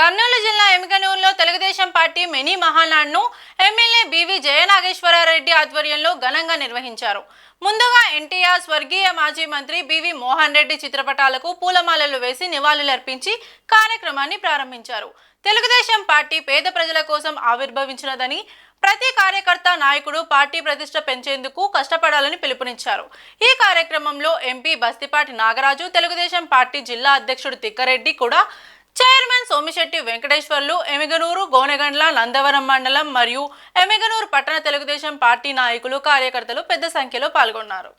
కర్నూలు జిల్లా ఎమ్మిగనూరులో Telugu Desam party mini మహానాడును ఎమ్మెల్యే బివి జయనాగేశ్వరరెడ్డి ఆధ్వర్యంలో ఘనంగా నిర్వహించారు. ముందుగా ఎన్టీఆర్, స్వర్గీయ మాజీ మంత్రి బివి మోహన్ రెడ్డి చిత్రపటాలకు పూలమాలలు వేసి నివాళులర్పించి కార్యక్రమాన్ని ప్రారంభించారు. తెలుగుదేశం పార్టీ పేద ప్రజల కోసం ఆవిర్భవించినదని, ప్రతి కార్యకర్త నాయకుడు పార్టీ ప్రతిష్ట పెంచేందుకు కష్టపడాలని పిలుపునిచ్చారు. ఈ కార్యక్రమంలో ఎంపీ బస్తిపాటి నాగరాజు, తెలుగుదేశం పార్టీ జిల్లా అధ్యక్షుడు తిక్కారెడ్డి కూడా, చైర్మన్ సోమిశెట్టి వెంకటేశ్వర్లు, ఎమ్మిగనూరు, గోనెగండ్ల, నందవరం మండలం మరియు ఎమ్మిగనూరు పట్టణ తెలుగుదేశం పార్టీ నాయకులు, కార్యకర్తలు పెద్ద సంఖ్యలో పాల్గొన్నారు.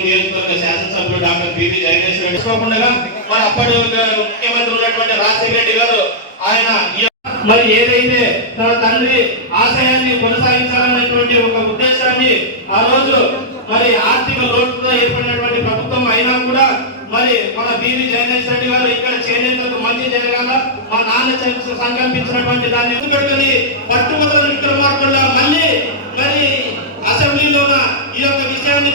నియోజకవర్గ శాసనసభ్యులు డాక్టర్ బివి జయనేశ్వరరెడ్డి మరి అప్పటి ముఖ్యమంత్రి ఉన్నటువంటి రాజశేఖర రెడ్డి గారు ఆయన మరి ఏదైతే తన తండ్రి ఆశయాన్ని కొనసాగించాలనేటువంటి ఒక ఉద్దేశాన్ని ఆ రోజు మరి ఆర్థిక లోటుతో ఏర్పడినటువంటి ప్రభుత్వం అయినా కూడా మరి మన బివి జయనేశ్వర రెడ్డి గారు ఇక్కడ చేనేతలకు మంచి జరగాల మా నాన్న సంకల్పించినటువంటి దాన్ని పెట్టుకొని పట్టుబడుల విక్రమార్కుల్లో మళ్ళీ మరి అసెంబ్లీలో ఈ యొక్క విషయాన్ని